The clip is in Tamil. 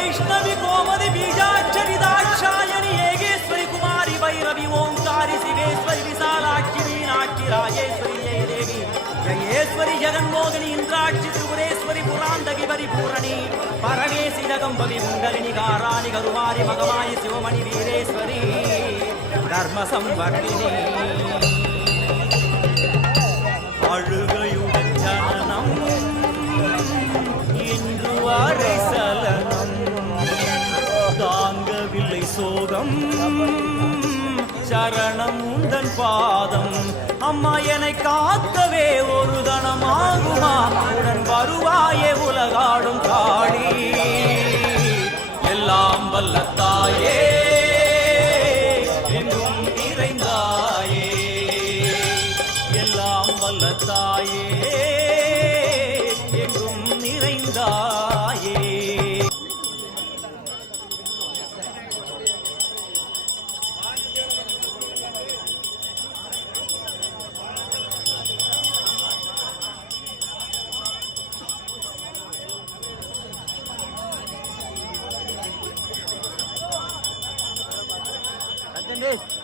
वैष्णवी कोमदि बीजाक्षरि दाक्षायणि येगेश्वरी कुमारी भैरवी ओंकारी शिवेश्वरी विशालाक्षी मीनाक्षी राजेश्वरी जय देवी जयेश्वरी जगन्मोहिनी इंद्राक्षी त्रिपुरेश्वरी पुरांदगी परिपूरणी परमेशि जगंबवी मंगलिनी गाराणि गरुवारी मगमायि शिवमणि वीरेश्वरी धर्म संवर्धिनी அழுகையுடன் ஜனனம் இன்று வரை சலனம் தாங்கவில்லை சோகம் சரணம் உந்தன் பாதம் அம்மா என்னை காக்கவே ஒரு கணமாகுமா உடன் வருவாயே உலகாடும் காளி எல்லாம் வல்ல தாயே எங்கும் நிறைந்தாயே எல்லாம் வல்ல தாயே எங்கும் நிறைந்தாயே Attendez.